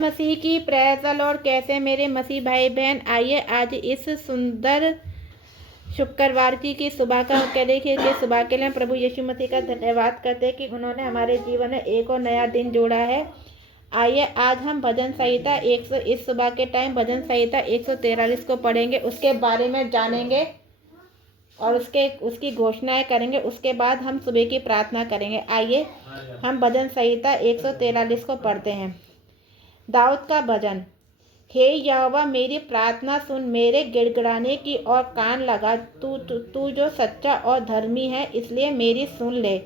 मसीह की प्रेज़ और कैसे मेरे मसीह भाई बहन, आइए आज इस सुंदर शुक्रवार की सुबह का सुबह के लिए प्रभु यीशु मसीह का धन्यवाद करते हैं कि उन्होंने हमारे जीवन में एक और नया दिन जोड़ा है। आइए आज हम भजन संहिता 100 इस सुबह के टाइम भजन संहिता 143 को पढ़ेंगे, उसके बारे में जानेंगे और उसकी घोषणाएं करेंगे। उसके बाद हम सुबह की प्रार्थना करेंगे। आइए हम भजन संहिता 143 को पढ़ते हैं। दाऊद का भजन। हे यहोवा, मेरी प्रार्थना सुन, मेरे गिड़गिड़ाने की ओर कान लगा। तू जो सच्चा और धर्मी है, इसलिए मेरी सुन ले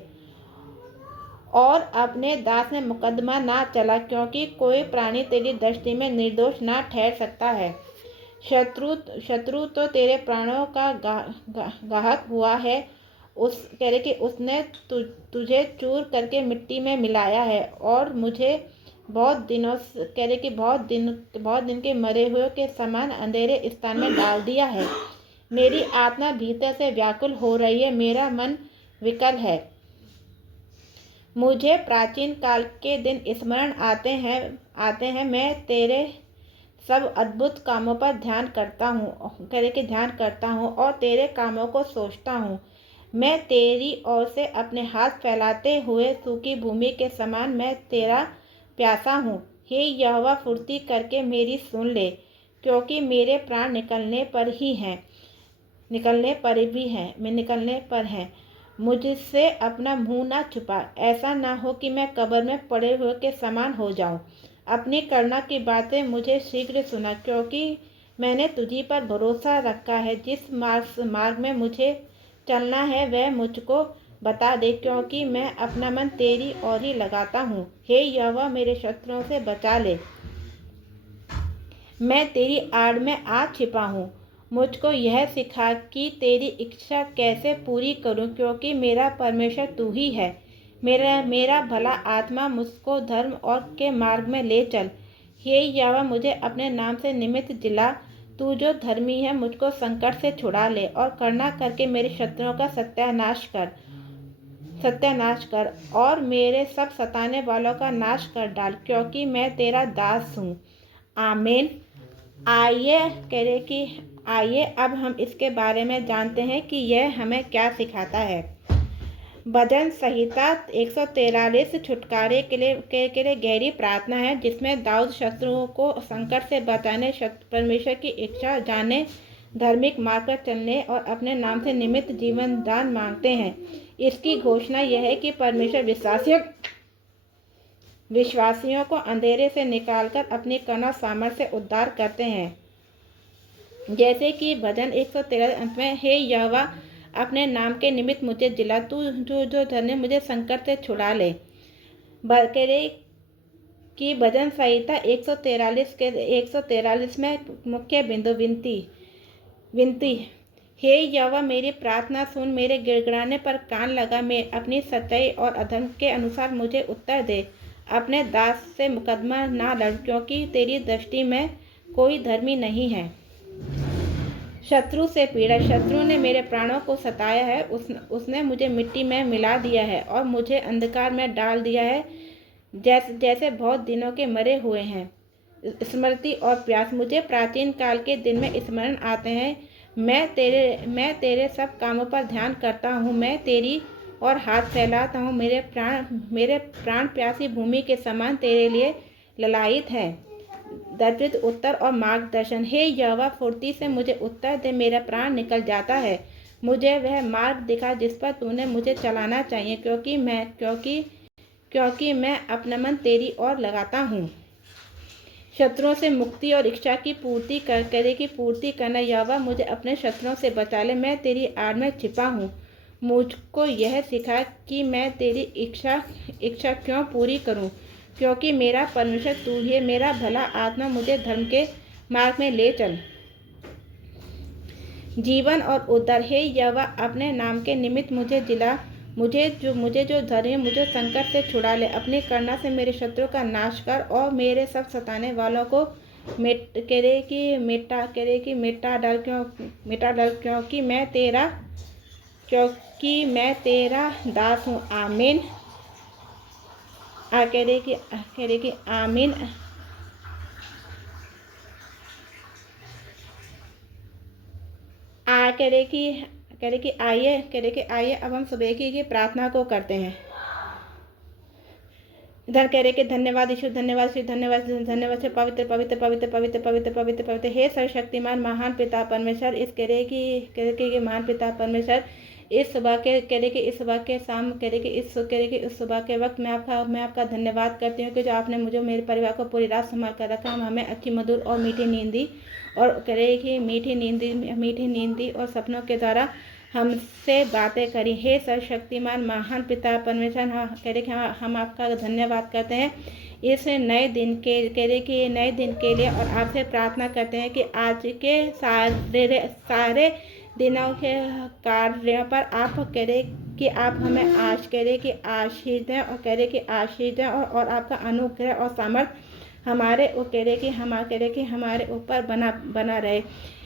और अपने दास में मुकदमा ना चला, क्योंकि कोई प्राणी तेरी दृष्टि में निर्दोष ना ठहर सकता है। शत्रु तो तेरे प्राणों का गाहक हुआ है। उसने तुझे चूर करके मिट्टी में मिलाया है और मुझे बहुत दिन के मरे हुए के समान अंधेरे स्थान में डाल दिया है। मेरी आत्मा भीतर से व्याकुल हो रही है, मेरा मन विकल है। मुझे प्राचीन काल के दिन स्मरण आते हैं। मैं तेरे सब अद्भुत कामों पर ध्यान करता हूँ और तेरे कामों को सोचता हूँ। मैं तेरी ओर से अपने हाथ फैलाते हुए सूखी भूमि के समान मैं तेरा प्यासा हूँ। हे यहोवा, फुर्ती करके मेरी सुन ले, क्योंकि मेरे प्राण निकलने पर हैं। मुझसे अपना मुंह ना छुपा, ऐसा ना हो कि मैं कब्र में पड़े हुए के समान हो जाऊं। अपनी करुणा की बातें मुझे शीघ्र सुना, क्योंकि मैंने तुझी पर भरोसा रखा है। जिस मार्ग में मुझे चलना है वह मुझको बता दे, क्योंकि मैं अपना मन तेरी ओर ही लगाता हूँ। हे यहोवा, मेरे शत्रुओं से बचा ले, मैं तेरी आड़ में आ छिपा हूँ। मुझको यह सिखा कि तेरी इच्छा कैसे पूरी करूँ, क्योंकि मेरा परमेश्वर तू ही है। मेरा भला आत्मा मुझको धर्म और के मार्ग में ले चल। हे यहोवा, मुझे अपने नाम से निमित्त जिला। तू जो धर्मी है, मुझको संकट से छुड़ा ले और करुणा करके मेरे शत्रुओं का सत्यानाश कर और मेरे सब सताने वालों का नाश कर डाल, क्योंकि मैं तेरा दास हूँ। आमीन। आइए अब हम इसके बारे में जानते हैं कि यह हमें क्या सिखाता है। भजन संहिता 143 छुटकारे के लिए गहरी प्रार्थना है, जिसमें दाऊद शत्रुओं को संकट से बचाने, परमेश्वर की इच्छा जाने, धार्मिक मार्ग पर चलने और अपने नाम से निमित्त जीवन दान मांगते हैं। इसकी घोषणा यह है कि परमेश्वर विश्वासियों को अंधेरे से निकालकर अपनी करुणा सामर्थ्य से उद्धार करते हैं। जैसे कि भजन 113 अंत में, हे यहोवा, अपने नाम के निमित्त मुझे जिला। तू जो धर्मी मुझे संकट से छुड़ा ले। कि भजन संहिता 143 में मुख्य बिंदु विनती। हे यहोवा, मेरी प्रार्थना सुन, मेरे गिड़गिड़ाने पर कान लगा। मैं अपनी सच्चाई और अधर्म के अनुसार मुझे उत्तर दे। अपने दास से मुकदमा ना लड़, क्योंकि तेरी दृष्टि में कोई धर्मी नहीं है। शत्रु से पीड़ा। शत्रु ने मेरे प्राणों को सताया है। उसने मुझे मिट्टी में मिला दिया है और मुझे अंधकार में डाल दिया है, जैसे बहुत दिनों के मरे हुए हैं। स्मृति और प्यास। मुझे प्राचीन काल के दिन में स्मरण आते हैं। मैं तेरे सब कामों पर ध्यान करता हूँ। मैं तेरी और हाथ फैलाता हूँ। मेरे प्राण प्यासी भूमि के समान तेरे लिए ललायित है। दर्पित उत्तर और मार्गदर्शन। हे यहोवा, फुर्ती से मुझे उत्तर दे, मेरा प्राण निकल जाता है। मुझे वह मार्ग दिखा जिस पर तूने मुझे चलाना चाहिए, क्योंकि मैं अपना मन तेरी ओर लगाता हूँ। शत्रुओं से मुक्ति और इच्छा की पूर्ति करना। यहोवा, मुझे अपने शत्रुओं से बचा ले, मैं तेरी आड़ में छिपा हूँ। मुझको यह सिखा कि मैं तेरी इच्छा क्यों पूरी करूँ, क्योंकि मेरा परमेश्वर तू ही है। मेरा भला आत्मा मुझे धर्म के मार्ग में ले चल। जीवन और उद्धार। हे यहोवा, अपने नाम के निमित्त मुझे जिला। मुझे जो धर्मी मुझे संकट से छुड़ा ले। अपनी करुणा से मेरे शत्रु का नाश कर और मेरे सब सताने वालों को मिटा डाल, क्योंकि मैं तेरा दास हूँ। आमीन। आमीन। कह रहे कि आइए अब हम सुबह की प्रार्थना को करते हैं। इधर कह रहे कि धन्यवाद यीशु, धन्यवाद यीशु, धन्यवाद धन्यवाद से पवित्र पवित्र पवित्र पवित्र पवित्र पवित्र पवित्र हे सर्वशक्तिमान महान पिता परमेश्वर। इस कह रहे कि महान पिता परमेश्वर, इस सुबह के कह रहे कि इस सुबह के शाम कह रहे कि इस सुबह के वक्त मैं आपका धन्यवाद करती हूँ कि जो आपने मुझे मेरे परिवार को पूरी रात संभाल कर रखा। हमें अच्छी मधुर और मीठी नींद दी और कह रहे कि मीठी नींद दी और सपनों के द्वारा हमसे बातें करी। हे सर्वशक्तिमान महान पिता परमेश्वर, कह रहे कि हम आपका धन्यवाद करते हैं इस नए दिन के कह रहे कि नए दिन के लिए, और आपसे प्रार्थना करते हैं कि आज के सारे दिनों के कार्यों पर आप कह रहे कि आप हमें आज कह रहे कि आशीष दें और कह रहे कि आशीष दें और आपका अनुग्रह और सामर्थ्य हमारे कह रहे कि हमारे ऊपर बना रहे।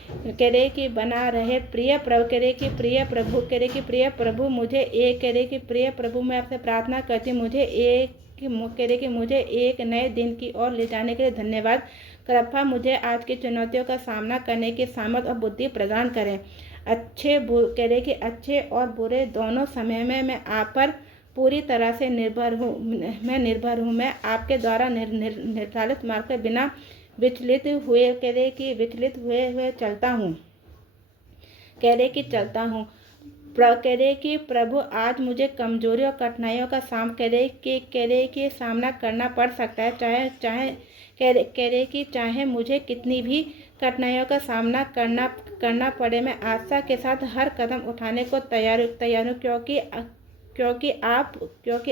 कह रहे कि बना रहे। प्रिय प्रभु कह रहे कि प्रिय प्रभु कह रहे कि प्रिय प्रभु मुझे एक कह रहे कि प्रिय प्रभु मैं आपसे प्रार्थना करती हूँ मुझे एक कह रहे कि मुझे एक नए दिन की ओर ले जाने के लिए धन्यवाद। कृपया मुझे आज की चुनौतियों का सामना करने की सामर्थ और बुद्धि प्रदान करें। कह रहे कि अच्छे और बुरे दोनों समय में मैं आप पर पूरी तरह से निर्भर हूँ। मैं आपके द्वारा निर्धारित मार्ग के बिना विचलित हुए चलता हूँ। कह रहे कि चलता हूँ। कह रहे कि प्रभु आज मुझे कमजोरी और कठिनाइयों का सामना करना पड़ सकता है। कह रहे कि चाहे मुझे कितनी भी कठिनाइयों का सामना करना पड़े, मैं आशा के साथ हर कदम उठाने को तैयार हूँ क्योंकि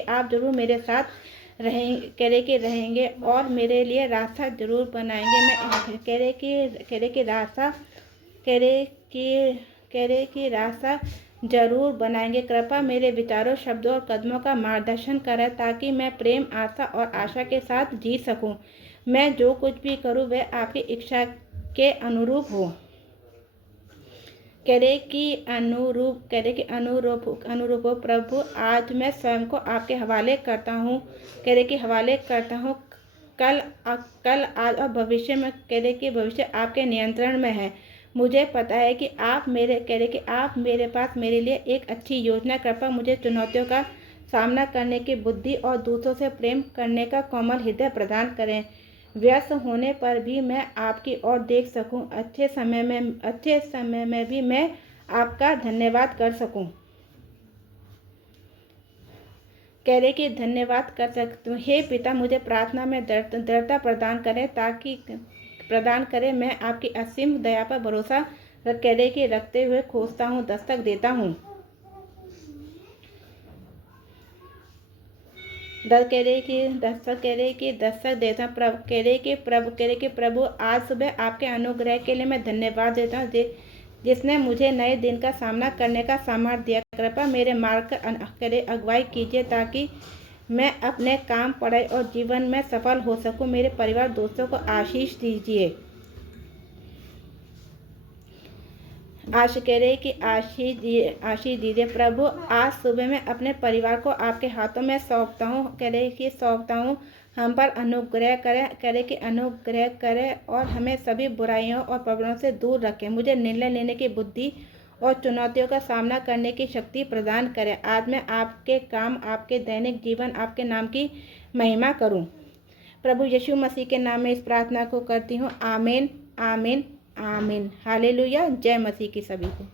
आप जरूर मेरे साथ कह रहेंगे और मेरे लिए रास्ता जरूर बनाएंगे। मैं कह रहे कि रास्ता जरूर बनाएंगे। कृपया मेरे विचारों, शब्दों और कदमों का मार्गदर्शन करें ताकि मैं प्रेम, आशा और आशा के साथ जी सकूं। मैं जो कुछ भी करूं वह आपकी इच्छा के अनुरूप हो। कह रहे कि अनुरूप हो। प्रभु आज मैं स्वयं को आपके हवाले करता हूँ। कह रहे कि कल, आज और भविष्य में कह रहे कि भविष्य आपके नियंत्रण में है। मुझे पता है कि आप मेरे पास मेरे लिए एक अच्छी योजना। कृपया मुझे चुनौतियों का सामना करने की बुद्धि और दूसरों से प्रेम करने का कोमल हृदय प्रदान करें। व्यस्त होने पर भी मैं आपकी ओर देख सकूं। अच्छे समय में भी मैं आपका धन्यवाद कर सकूं। कह रहे कि धन्यवाद कर सकती हूँ। हे पिता, मुझे प्रार्थना में दृढ़ता प्रदान करें। मैं आपकी असीम दया पर भरोसा कह रहे कि रखते हुए खोजता हूँ, दस्तक देता हूँ। कह रहे कि प्रभु आज सुबह आपके अनुग्रह के लिए मैं धन्यवाद देता हूँ जिसने मुझे नए दिन का सामना करने का सामर्थ्य दिया। कृपया मेरे मार्ग पर अगुवाई कीजिए ताकि मैं अपने काम, पढ़ाई और जीवन में सफल हो सकूं। मेरे परिवार, दोस्तों को आशीष दीजिए। कह रहे कि आशीष दीजिए। प्रभु आज सुबह मैं अपने परिवार को आपके हाथों में सौंपता हूँ। कह रहे कि सौंपता हूँ। हम पर अनुग्रह करें। कह रहे कि अनुग्रह करें और हमें सभी बुराइयों और प्रॉब्लम से दूर रखें। मुझे निर्णय लेने की बुद्धि और चुनौतियों का सामना करने की शक्ति प्रदान करें। आज मैं आपके काम, आपके दैनिक जीवन, आपके नाम की महिमा करूं। प्रभु यीशु मसीह के नाम में इस प्रार्थना को करती हूँ। आमीन, आमीन, आमीन। हालेलुया। जय मसीह की सभी को।